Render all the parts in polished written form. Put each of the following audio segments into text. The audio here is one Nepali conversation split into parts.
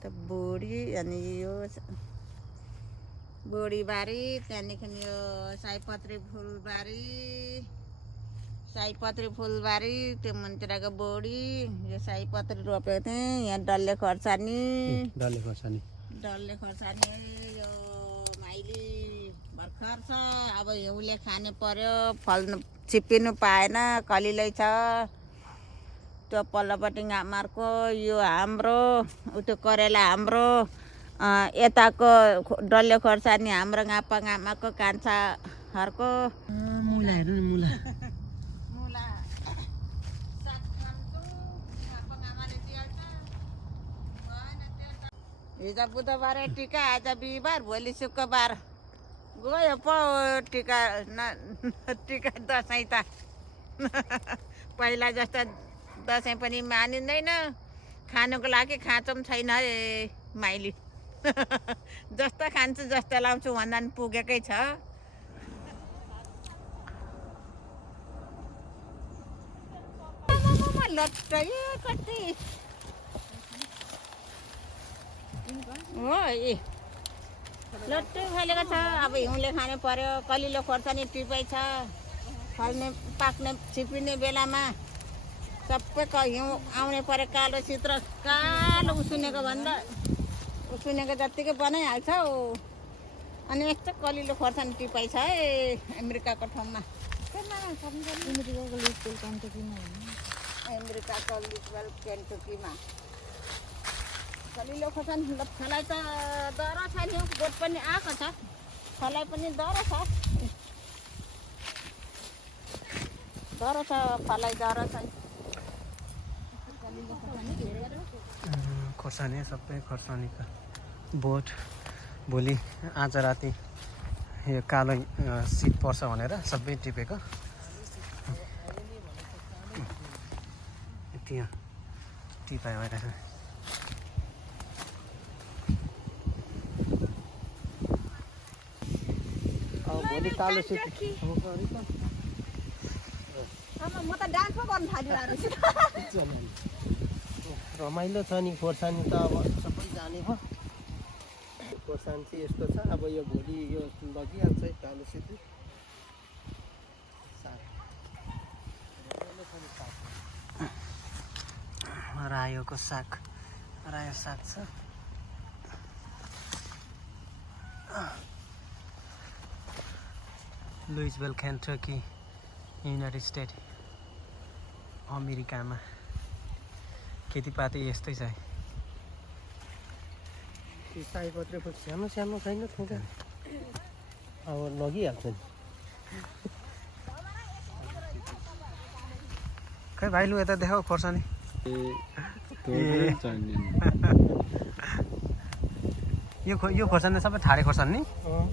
त बोडी अनि यो बोडीबारी, त्यहाँदेखि यो सयपत्री फुलबारी, त्यो मुनितिरको बोडी, यो सयपत्री रोपेको थिएँ। यहाँ डल्ले खोर्सानी, यो माइली भर्खर छ। अब हिउँले खाने पर्यो, फल्नु छिप्पिनु पाएन, कलिलै छ। त्यो पल्लोपट्टि आमाहरूको, यो हाम्रो, त्यो करेला हाम्रो, यताको डल्ले खोर्सानी हाम्रो आमाको कान्छाहरूको। मुला हिजो बुधबार टिका, आज बिहिबार, भोलि शुक्रबार गयो पो टिका दसैँ त। पहिला जस्तो दसैँ पनि मानिँदैन, खानुको लागि खाँचो पनि छैन है माइली। जस्तो खान्छु जस्तो लाउँछु भन्दा पनि पुगेकै छ। लट्टै कति लट्टै फलेको छ। अब हिउँले खानु पर्यो, कलिलो खोर्सानी टिपाइ छ। फल्ने पाक्ने छिपिने बेलामा सबै हिउँ आउने पर्यो। कालो चित्र कालो उसिनेको भन्दा उसिनेको जत्तिकै बनाइहाल्छ। अनि यस्तो कलिलो खोर्सानी टिपाइ छ है अमेरिकाको ठाउँमा। अमेरिकाको लिटल केन्टुकीमा कलिलो खोर्सानी फलाइ त दह्रो छ नि, बोट पनि आएको छ, फलाइ पनि दह्रो छ। फलाइ दह्रो छ। खोर्सानी सबै खोर्सानीको बोट। भोलि आज राति यो कालो शीत पर्छ भनेर सबै टिपेको। त्यहाँ टिपाइ भइरहेछ। भोलि कालो शीत म त डान्स पो गर्नु थालिरहेको छु। रमाइलो छ नि खोर्सानी त। अब सबै जाने भयो। खोर्सानी चाहिँ यस्तो छ। अब यो भोलि यो लगिहाल्छ कालो शीत। रायोको साग, रायो साग छ। लुइसभिल केन्टकी, युनाइटेड स्टेट अमेरिकामा खेतीपाती यस्तै छ। सयपत्री फुल सानो सानो छैन, ठुलो अब लगिहाल्छ नि। खै भाइ लु यता देखाऊ खोर्सानी। यो खोर्सानी सबै ठाडे खोर्सानी नि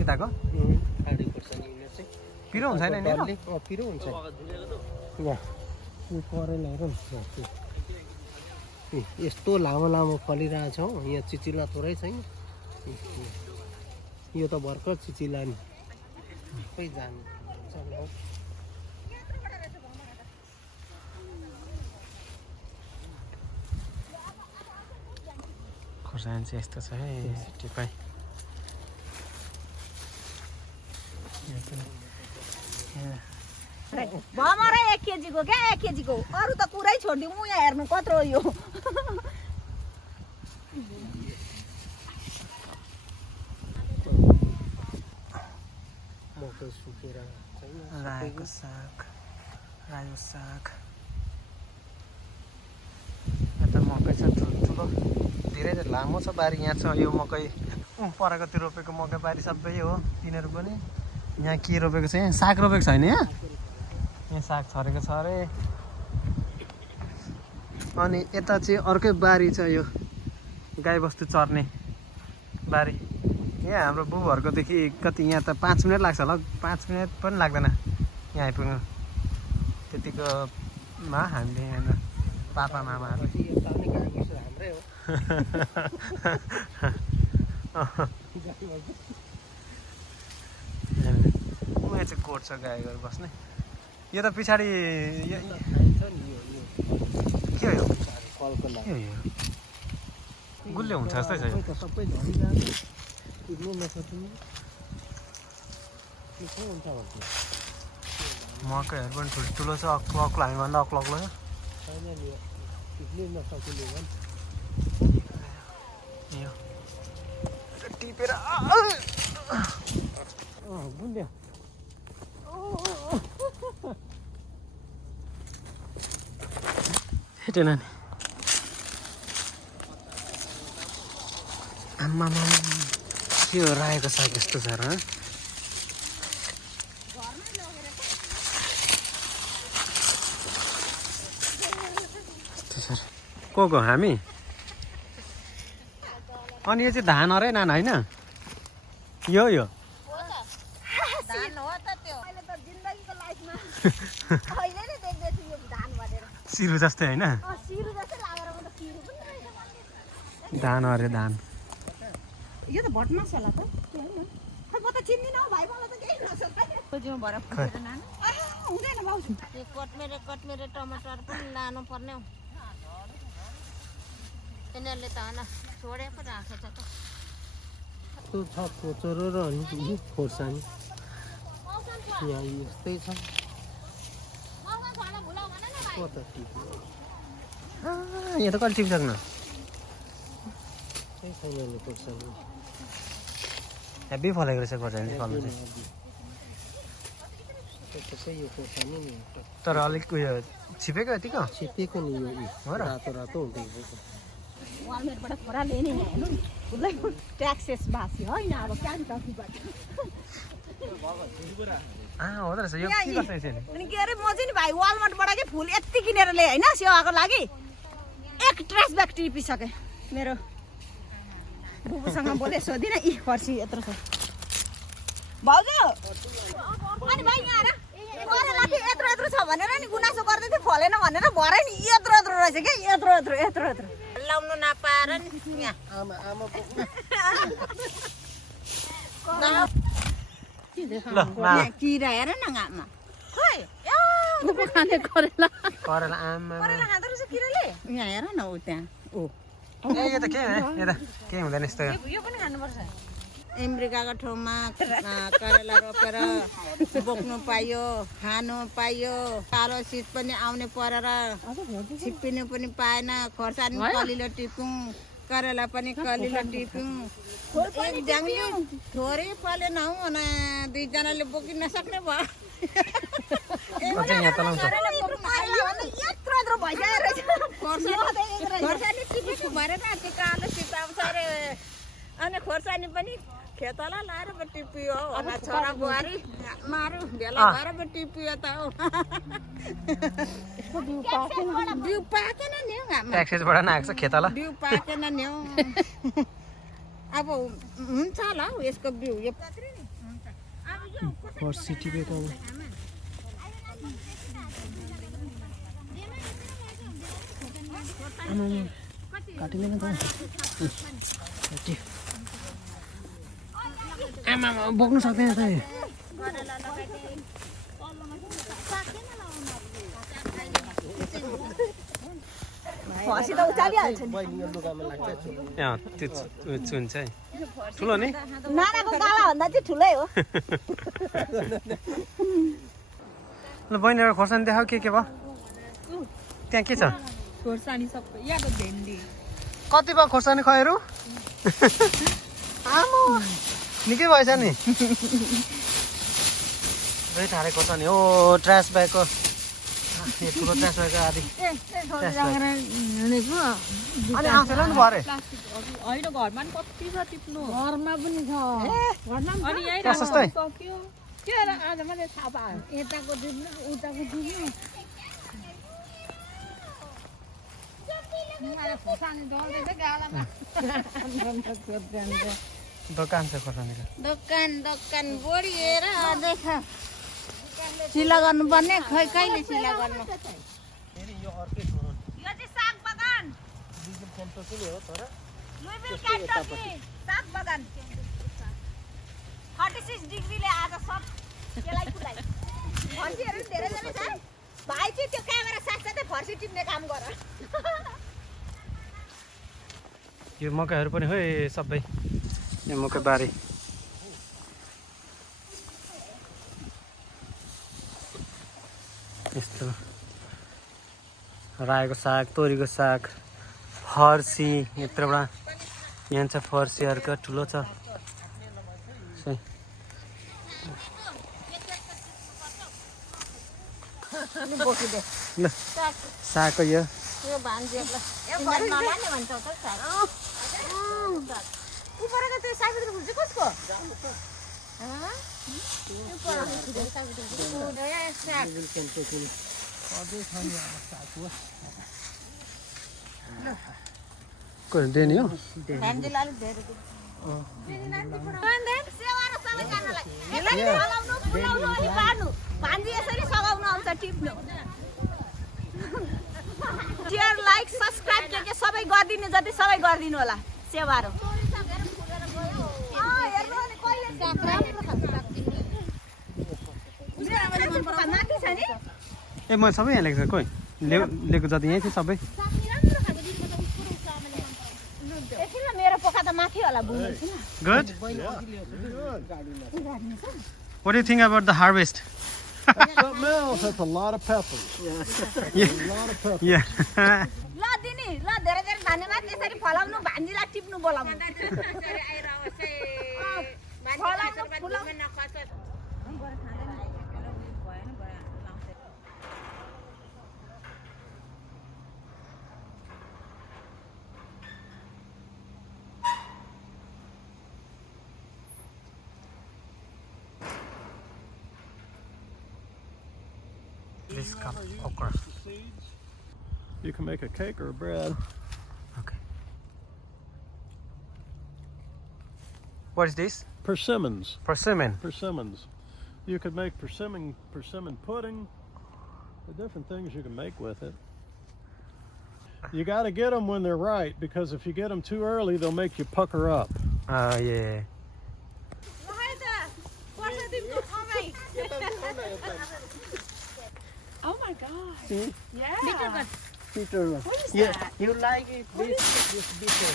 यताको। पिरो हुन्छ नि? पिरो हुन्छ। यस्तो लामो लामो फलिरहेछ हौ। यहाँ चिचिला थोरै छैन। यो त भर्खर चिचिला नि। सबै जानु खोर्सानी चाहिँ यस्तो छ है टिपाइ। भमरै 1 केजीको क्या, 1 केजीको। अरू त पुरै छोडिदिउँ। यहाँ हेर्नु कत्रो यो। मकै सुकेर रायोको साग, रायो साग। यता मकै छ ठुलो, धेरै लामो छ बारी। यहाँ छ यो मकै, परकोतिर रोपेको मकै बारी सबै हो तिनीहरू पनि। यहाँ के रोपेको छ? यहाँ साग रोपेको छैन। यहाँ साग छरेको छ अरे। अनि यता चाहिँ अर्कै बारी छ, यो गाईबस्तु चर्ने बारी। यहाँ हाम्रो बुबुहरूकोदेखि कति, यहाँ त 5 मिनट लाग्छ होला। 5 मिनट पनि लाग्दैन यहाँ आइपुग्नु। त्यतिकोमा हामीले यहाँ पापा मामाहरू हाम्रै हो। उयो चाहिँ कोट छ गाईहरू बस्ने। यो त पछाडि के हो? गुल्ले हुन्छ जस्तै छ यो सबै झरिजान्छ कुद्नु नसकिने के हुन्छ भन्नु मकैहरू पनि ठुल्ठुलो छ अक्लो हामीभन्दा अक्लो छ छैन नि कुद्नु नसकिने भन् यो टिपेर बुन्ड्या हेटे नानी आम्मा के हो रायोको साग यस्तो छ र को हामी अनि यो चाहिँ धान अरे नाना होइन यो धान हो त त्यो अहिले त जिन्दगीको लाइफमा अहिले नै देख्दैछु यो धान भनेर सिरु जस्तै होइन सिरु जस्तै लागेर म त सिरु पनि रहेछ धान अरे धान यो त भटमास होला त त्यो हैन खै म त चिन्दिनँ हौ भाइ मलाई त केही नसक्छ खोजिमा भएर फुटेर नानु हुँदैन बाउजू त्यो कटमेरे टमाटर पनि लानु पर्ने हौ यिनीहरूले त होइन छोडे पो राखेछ त त्यो छ कोचरो र अनि खोर्सानी यहाँ यस्तै छ कता टिप्नु यहाँ त कहिले टिप्सक्नु केही छैन नि खोर्सानी हेभी फलेको रहेछ खोर्सानी फल्नु चाहिँ त्यसै यो खोर्सानी नि तर अलिक उयो छिपेको यतिको छिपेको नि यो हो र? रातो रातो हुँदै वालमेटबाट छोरा लिने हेर्नु नि उसलाई ट्याक्सेस बासी होइन अब क्या टकीबाट हो त रहेछ यो के गर्छ यसरी अनि के अरे म चाहिँ नि भाइ वालमार्टबाट के फुल यति किनेर ल्याएँ होइन सेवाको लागि एक ट्रास ब्याग टिपिसकेँ मेरो बुबुसँग बोले सोधिनँ यी फर्सी यत्रो छ भाउजू अनि भाइ यहाँ आएर करेला चाहिँ यत्रो छ भनेर नि गुनासो गर्दै थियो फलेन भनेर भरे नि यत्रो रहेछ क्या यत्रो लाउनु नपाएर नि यहाँ आमा किरा हेर न घाममा खै खाने करेला आमा खाँदो रहेछ किराले यहाँ हेर न ऊ त्यहाँ ए यो त के हुँदैन यस्तो यो पनि खानुपर्छ अमेरिकाको ठाउँमा करेला रोपेर बोक्नु पाइयो खानु पाइयो कालो शीत पनि आउने परेर छिप्पिनु पनि पाएन खोर्सानी कलिलो टिप्यौँ करेला पनि कलिलो टिप्यौँ एक जाङ्ली थोरै फलेन हौ अनि दुईजनाले बोकिन नसक्ने भयो खोर्सानी टिपेको भएर त त्यो कालो शीत आउँछ अरे अनि खोर्सानी पनि खेतला लाएर पो टिपियो हो अनि छोरा बुहारी मारु भेला भएर पो टिपियो त हौ बिउ पाकेन नि हौ घाममा ट्याक्सेसबाट नआएको छ खेतला बिउ पाकेन नि हौ अब हुन्छ होला हौ यसको बिउ यो फर्सी टिपेको काटिँदैन त आमा बोक्नु सक्दैन त फर्सी त उचालिहाल्छ नि त्यो चुन्छ है ठुलो नि नानाको गाला भन्दा चाहिँ ठुलै हो ल बहिनीहरू खोर्सानी देखाऊ के भयो त्यहाँ के छ खोर्सानी सबै यहाँको भेन्डी कति भयो खोर्सानी खैहरू आमो निकै भएछ नि थारे खोर्सानी हो ट्रास ब्यागको ठुलो ट्रास ब्यागको आदि अनि आउँछ नि भरे होइन घरमा नि कति छ टिप्नु घरमा पनि छ सस्तै के आज मैले थाहा पाएँ यताको टिप्नु उताको टिप्नु दोकान छ खोर्सानीको दोकान बोडिएर अझै छ सिला गर्नुपर्ने खै कहिले सिला गर्नु यो चाहिँ साग बगान साग बगान 36 डिग्रीले आज सब त्यसलाई कुदाइ फर्सीहरू धेरैजना छ भाइ चाहिँ त्यो क्यामेरा साथसाथै फर्सी टिप्ने काम गर यो मकैहरू पनि हो सबै यो मकै बारी यस्तो रायोको साग तोरीको साग फर्सी यत्रोबाट यहाँ छ फर्सीहरूको ठुलो छ ल सागको यो कोही देनी हो शेयर लाइक सब्सक्राइब के सबै गरिदिनु जति सबै गरिदिनु होला सेवारो ए मैले सबै यहाँ लेख्छु कोही लिएको जति यहीँ थियो सबै मेरो पोखा त माथि होला Good. What do you think about the harvest? Something else. That's a lot of peppers. Yeah. A lot of peppers. Yeah. ल दिनी ल धेरै धेरै धन्यवाद यसरी फलाउनु भान्जीलाई टिप्नु बोलाउनु This cup okra. You can make a cake or a bread. Okay. What is this? Persimmons. Persimmon. Persimmons. You could make persimmon pudding. The different things you can make with it. You got to get them when they're right, because if you get them too early, they'll make you pucker up. Yeah. Oh my god. See? Yeah. Bitter. What is Yeah, that? you like it? This bitter.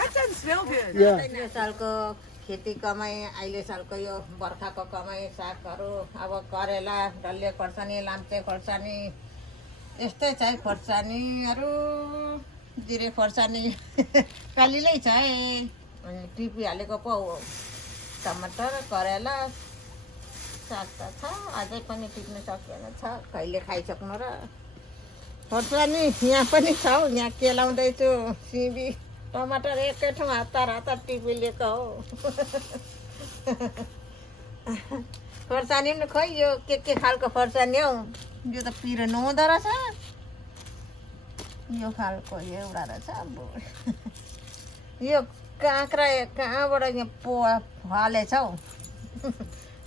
That sounds so good. Yeah. यो सालको खेती कमाइ अहिले सालको यो बर्खाको कमाइ सागहरू अब करेला डल्ले खोर्सानी लाम्चे खोर्सानी यस्तै छ है खोर्सानीहरू जिरे खोर्सानी कालिलै छ है अनि टिपी हालेको पो टमाटर करेला साग त छ अझै पनि टिप्नु सकिएन छ कहिले खाइसक्नु र खोर्सानी यहाँ पनि छ हौ यहाँ केलाउँदैछु सिमी टमाटर एकै ठाउँ हतार हतार टिपी लिएको हो खोर्सानी पनि खोइ यो के खालको खोर्सानी हौ यो त पिरो नहुँदो रहेछ यो खालको एउटा रहेछ अब यो काँक्रा कहाँबाट यहाँ फलेछ हौ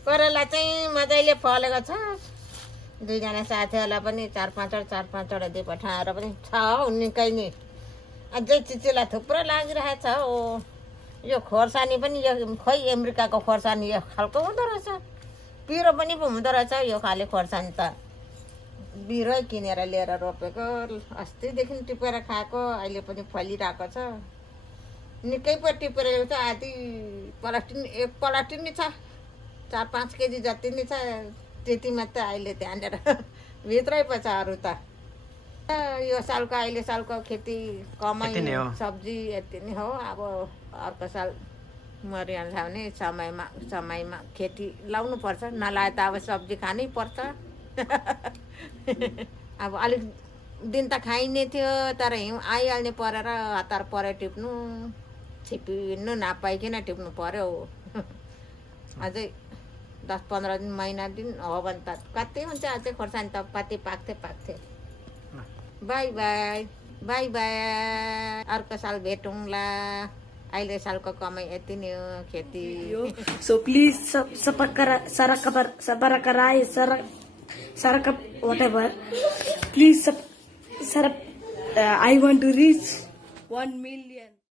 करेला चाहिँ मजाले फलेको छ दुईजना साथीहरूलाई पनि चार पाँचवटा दिए पठाएर पनि छ हौ निकै नि अझै चिचिला थुप्रो लागिरहेको छ हौ यो खोर्सानी पनि यो खोइ अमेरिकाको खोर्सानी यो खालको हुँदो रहेछ पिरो पनि पो हुँदो रहेछ यो खाले खोर्सानी त बिरुवा किनेर लिएर रोपेको अस्तिदेखि टिपेर खाएको अहिले पनि फलिरहेको छ निकै पो टिपेर ल्याउँछ आधी पलास्टिन एक पलास्टिन नि छ 4-5 केजी जति नै छ त्यति मात्रै अहिले ध्यानेर भित्रै पो छ अरू त यो सालको अहिले सालको खेती कमाइ सब्जी यति नै हो अब अर्को साल मरिहाल्छ भने समयमा खेती लाउनु पर्छ नलाए त अब सब्जी खानै पर्छ अब अलिक दिन त खाइने थियो तर हिउँ आइहाल्ने परेर हतार परे टिप्नु छिपिनु नपाइकन टिप्नु पर्यो अझै 10-15 दिन महिना दिन हो भने त कति हुन्छ अझै खोर्सानी त पाती पाक्थे बाई बाई अर्को साल भेटौँला अहिले सालको कमाइ यति नै हो खेती So please whatever. Please I want to reach 1 million.